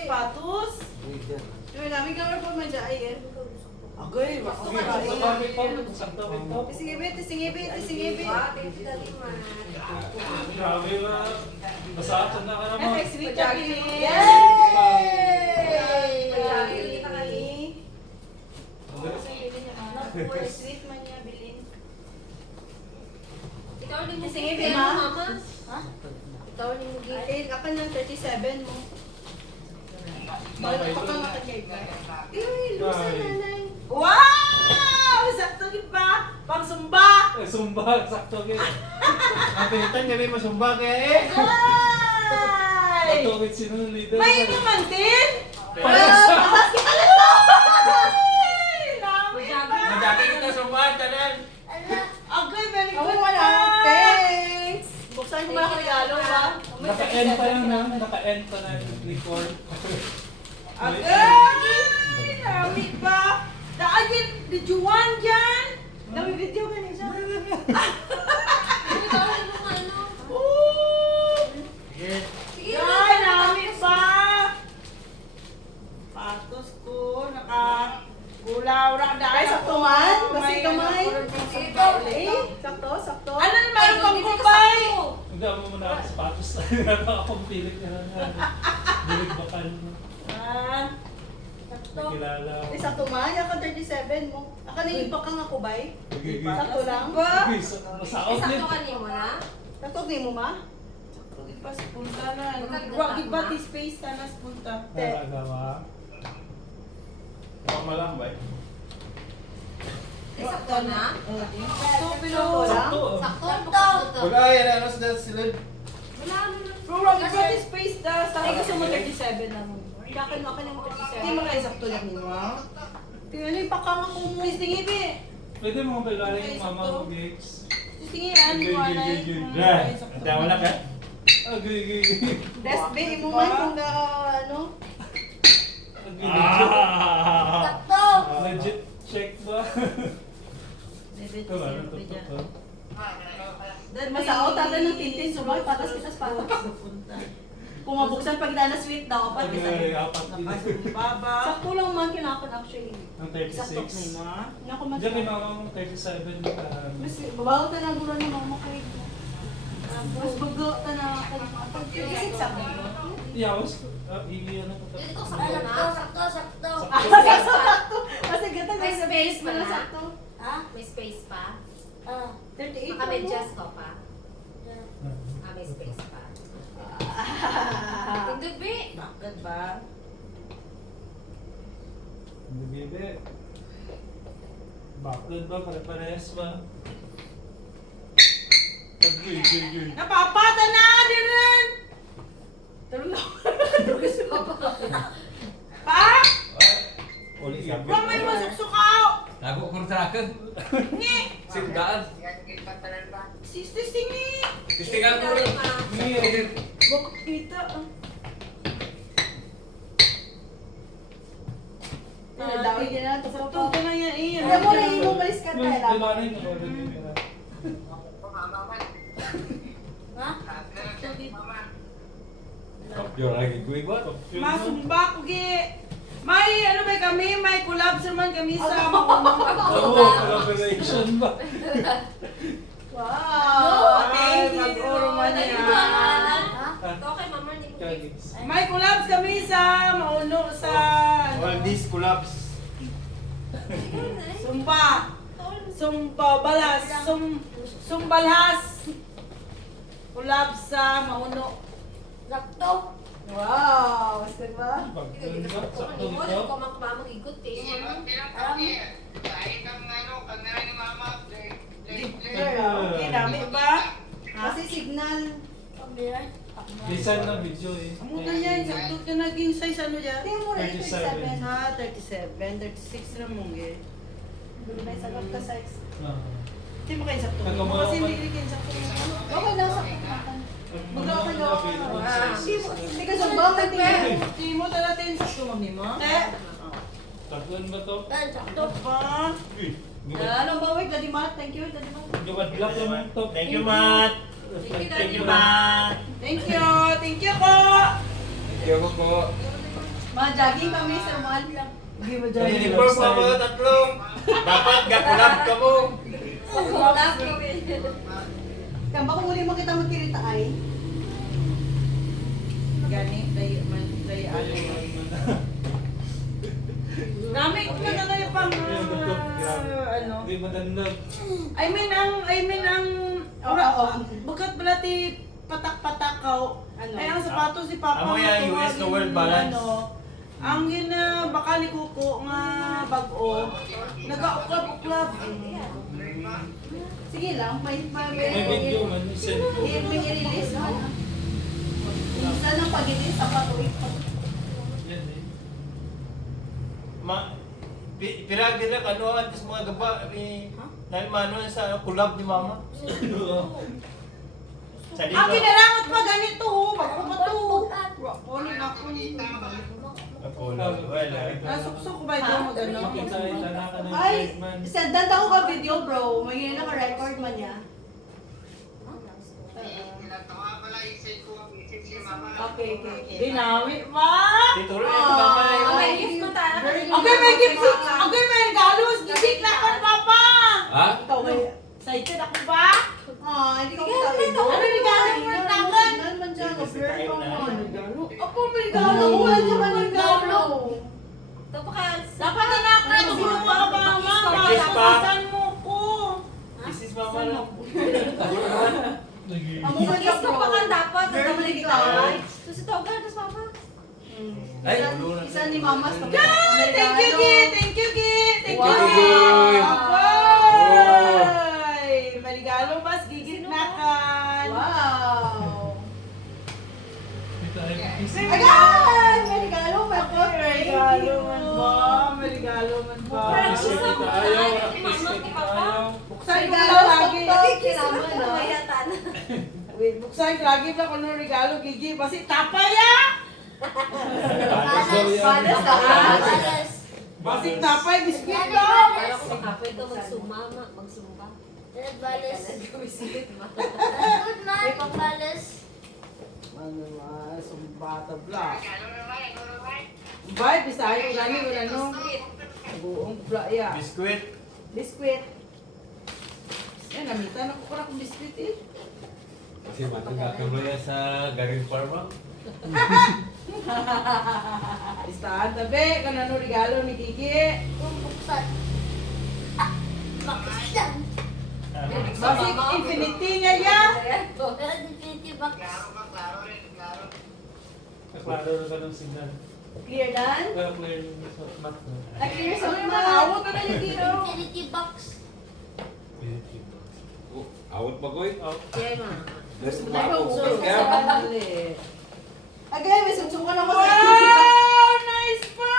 patus. Yung namin kamar po madyain. Agay, Tisingibit, tisingibit, tisingibit. Grabe na. Masakit na ka naman. Ay, sweet na bilin. Sweet man niya bilin. Ikaw din mo Tisingibit, mama. mama. Ha? Ikaw din mo Ay, ako ng 37 mo. Bakit pa kang nakakay ka? Lusa nanay. Wow! Sakto din ba? Pang sumba! Sumba, sakto ka. Ang pinitan niya may masumba kaya eh. Ay! Sakto ka sino ng leader. May naman din! Pasas kita lang mo! Madaki kita sumba, tanan. Agay, very Ako good wala. pa! Thanks! Buksan ko mga regalo ba? Naka-end pa yun ha. Naka-end pa na yung record. Agay! Dami pa! Daagin, videoan dyan! Dami video ka niya siya. Ikaw din mo ano. Sige, Ay, dami pa! Patos ko, nakagulaw ra dahil. Ay, sakto man. Basi kamay. Eh, Sakto, sakto. ano na meron pang kupay? Hindi mo muna ako sapatos. Nakakapampilit niya na. Bilig bakal mo. Ah, Nakilala ako. Ay, sakto man. Ako 37 mo. Ako na yung bakang ako bay. Sakto lang. ba? Okay, so, masaot din. Isakto ka niyo na. Sakto ni mo ma? Pas punta na. Maganda Wag tama. ibati space tanas punta. Nakagawa. Normal lang ba eh? Isakto na. So, pero Sakto. Sakto. Wala yan, ano sa sila. Wala mo na. pero wag ibati space da sa Ay, gusto mo 37 na mo. Kakan ako ng Hindi 37. makaisakto lang ni mo. Tingnan yung bakang ako mo. Please tingibi. Pwede mo kilala yung mama mo, Gates. Tingian mo anay. Tawa na ka? Agay. Best bay mo man kung ano. Sakto. Legit check ba? Ito ba? Ito to. Masaot ata ng tintin. Sumay, patas kita sa patas. Kung mabuksan pag na sweet daw, apat kita. Agay, apat din. Baba. Sakto lang man kinakon actually. Ang Sakto ni 36. mo. Naku mas. Diyan kay mama mo 37 ka. Mas babaw ta na gulo ni mama kay. Mas bago ta na ako. 36 sa mo. Yawas. Higi ano ko to. Dito sakto na. Sakto. Sakto. Kasi gata May space pa na. sakto. Ha? May space pa? 38 Naka-medyas ko pa? May space pa. Tindog, be. Bakit ba? Hindi bibi. Bakit ba? Pare-parehas ba? Agay. Napapata na din rin. Tulog na. Pa? Uli sabi. Wag may masuksukaw. Nago ko sa akin. Ngi. Sindaan. Singi. Tistingan ko rin. Wag kita. Dawid din na to. Sakto ka na yan eh. Kaya mo rin mo malis ka tayo lang. Ha? Yo lagi gue buat. Masumba ko gi. May ano ba kami? May collabs naman kami sa mga Oo, collaboration ba? Wow! Ay, Thank you! mag-oro man Dali yan. ko ano. Okay, mama, hindi mo Kagis. May collabs kami sa mauno sa All these collabs. Sumba. Sumbabalas. Sumbalhas. Collab sa mauno. Sakto. Wow! Mas ba? Bakit ba? Sakto Hindi mo, nito? ko makapamag-igot eh. Okay, dami ba? Kasi signal. Design ng video eh. Amo na yan. Sakto ka naging size ano dyan? Tingnan mo rin 37. 37. Ha, 37, 36 na mong gi. Gulo ba yung sagot ka size? Hindi mo kayo sakto. Nagkamukha Kasi pa. hindi kayo sakto. Okay lang sa kanakan. Mag-okay na ako. Hindi ka sumba mo tingnan. Hindi mo talatin sakto mami mo. Te. Tagpuan ba to? Sakto pa. Anong bawig? Daddy Matt? Thank you, Daddy Matt. Gawad lang naman to. Thank you, Matt. Thank you, Matt. Thank you. Thank you po. Thank you po. Mga jogging kami sa mall. Hindi mo Sa uniform pa mga tatlo. Dapat gakulab ka mo. Kulab kami. Kaya baka muli mo kita magkirita ay. Gani, tayo man, tayo ano. Gamit ko na lang yung pang, ano. Hindi madandag. I mean ang, Oo. bukat pala ti patak-patakaw. Ano? Ay, ang sapatos si Papa. Amo yan, nga, US to yung world balance. ang gina baka ni Kuko nga bag-o, nag-auklab-uklab. Sige lang, may May video man, send ko. may i-release mo. Saan ang pag-release sa patuloy? Yan eh. Piragi na kanuhan sa mga gaba. Dahil mano sa kulab ni mama. Sa Ang liba. ginarangot pa ganito, bago pa to. Kunin ako. Kulab. Wala. Nasuksok ko ba ito mo gano'n? Makita na ka ng Ay, guide man. sendan ako ka video bro. May naka-record man niya. Okay. Dinawi ba? Tituro na si mama. May gift mo tayo. Okay, may gift. Okay, may galos. Gisik na ka, Papa. Ha? Ikaw kaya. Excited ako ba? Hindi ko sabi do. Ano regalo mo ng tangan? Ano man dyan? Blur ko mo. Opo, may Regalo regalo. ko. Ano man ang regalo? Ito pa kaya. Dapat anak na ito mo pa, Mama. Kiss pa. Makasasan mo ko. This is mama lang. Amo man Kiss dyan ko pa bro. ka dapat. Blur Ang mo dami kita. kita. Susi Toga, tas papa. Ay, ulo na. Isa ni Mama sa Thank you, Ki. Thank you, Ki. Thank you, Wow. Ki. Wow. Ay, may regalo ba? Gigit na kan. Wow. Kiss. Ayan! May regalo, may May regalo man ba? May regalo man ba? Kiss kita ayaw, kiss kita ayaw. Buksan ko Regalo lang sa lagi. TikTok. Kailangan na. Mayatan. Wait, buksan ko lagi ba kung ano regalo, Gigi? Basi tapaya! Padas ka. Balas. Basi tapay, biskuit Yan daw! ang balas. Pwede ka magsumama, magsumba. Balas. Nagkawisit mo. Good man, pambalas. Ano mas, bata bla. Bay, bisayo gani wala no. Buong bla ya. Biskuit. Biskuit. Yan, namitan ako para kong biskuit eh. Kasi matanggal ka mo yan sa Garing Farma. Listahan tabi, kanano regalo ni Gigi. Buksan. Bakit yan? Basi infinity niya ya. Pero definitive box. Kaklaro na ka ng signal. Clear dan? Kaya clear yung sa mat mo. Clear sa Ano mga. naman, awot na yung dito. Infinity box. Awat ba koy? Out. Yan ma. Again, may sumsukan ako sa Wow! Nice pa!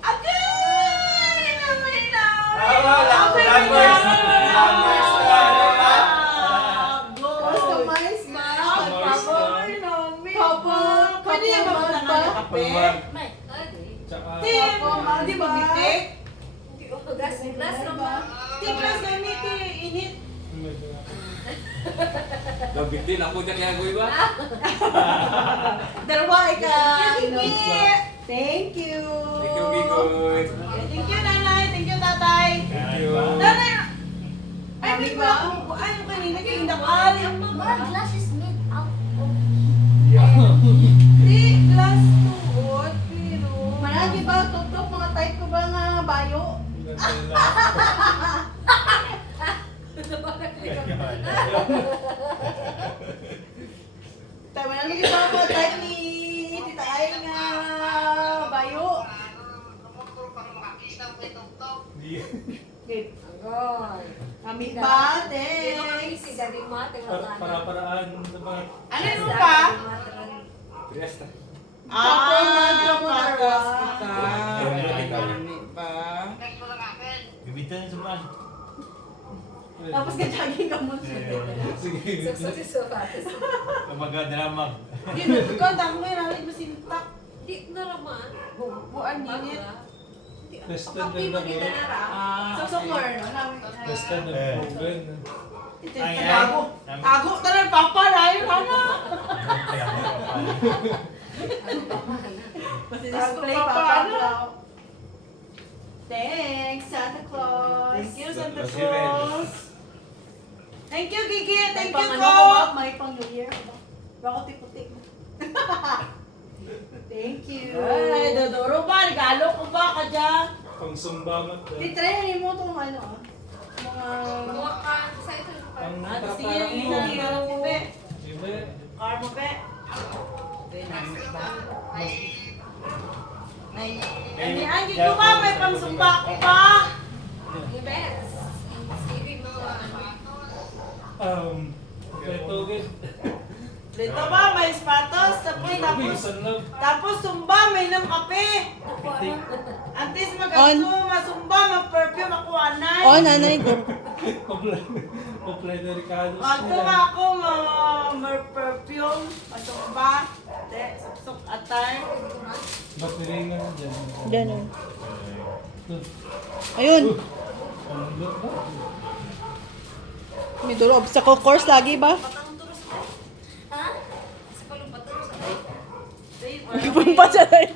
Agay! Naman na! Customize ba? Pwede yung mabutangan ng kape? May. Tsaka, Tim! Di ba bitik? Gas, glass naman. Tiglas ganit eh, init. Nabitin ako dyan kaya koy ba? Dalawa ka. Gigi! Thank you. Thank you, Bigoy. Thank you, nanay. Thank you, tatay. Thank you. Nanay! Ay, may wala ko. Ay, yung kanina, kinakal. Mga glass is made out of. Di, glass tuod, pero... Managi ba? Tutok mga type ko ba nga bayo? Tayo na lagi ba ako type ni Tita Ay nga bayo? Okay. Agoy. Kami ba? Hindi ko Thanks. kasi galing mate. Para-paraan naman. Ano mo pa? Priesta. Patas kita. Ay, Ano ba? Bibitan sa man. Tapos ka-jogging ka mo siya. Sige. Susi Sokates. Kumbaga drama. Di, nagkakanta ako ngayon. Halit masintak. Di na raman. Buwan ninit. Tested Kapi na mo kita na ra. So, summer, no? Tested na proven. Ito Ay, yung tago. Tago talaga, papa. Layo ka na. Play Papa, pa. ano? Thanks, Santa Claus. Thank you, Santa Los Claus. Thank you, Gigi. Thank May you, pang Ko. ano ba? May pang New Year ba? Bako putik. Thank you. Ay, Dodoro ba? Regalo ko ba ka dyan? Pang sumbangat. Titry mo itong ano ah. Mga... Buwa ka sa ito. Ang At sige, hinahiro mo, be. Ibe. Car mo, be. Ani, Angie ko ba? May pangsumba ko ba? Yung best. Siri mo. Ito agad. Dito ba? May sapatos. Tapos, tapos sumba, may ng kape. Antes magkato, masumba, mag-perfume ako, anay. Oh, nanay ko. Kompleto Ricardo. Magto nga ako, mag-perfume, masumba. Te, sapsok atay. Baterya nga dyan. Ganun. Ito. Ayun. Ang look ba? May duro obstacle course lagi ba? Ha? Sa kalupatan sa Ipon pa siya rin.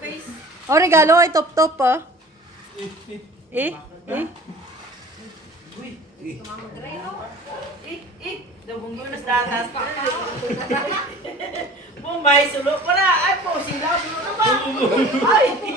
Space. Oh, regalo ay top-top ah. It. Eh? Eh? Mamagreno. Dabong ko na sa tatas. Bombay, sulo para. Ay po, sila. Sulo na ba? Ay!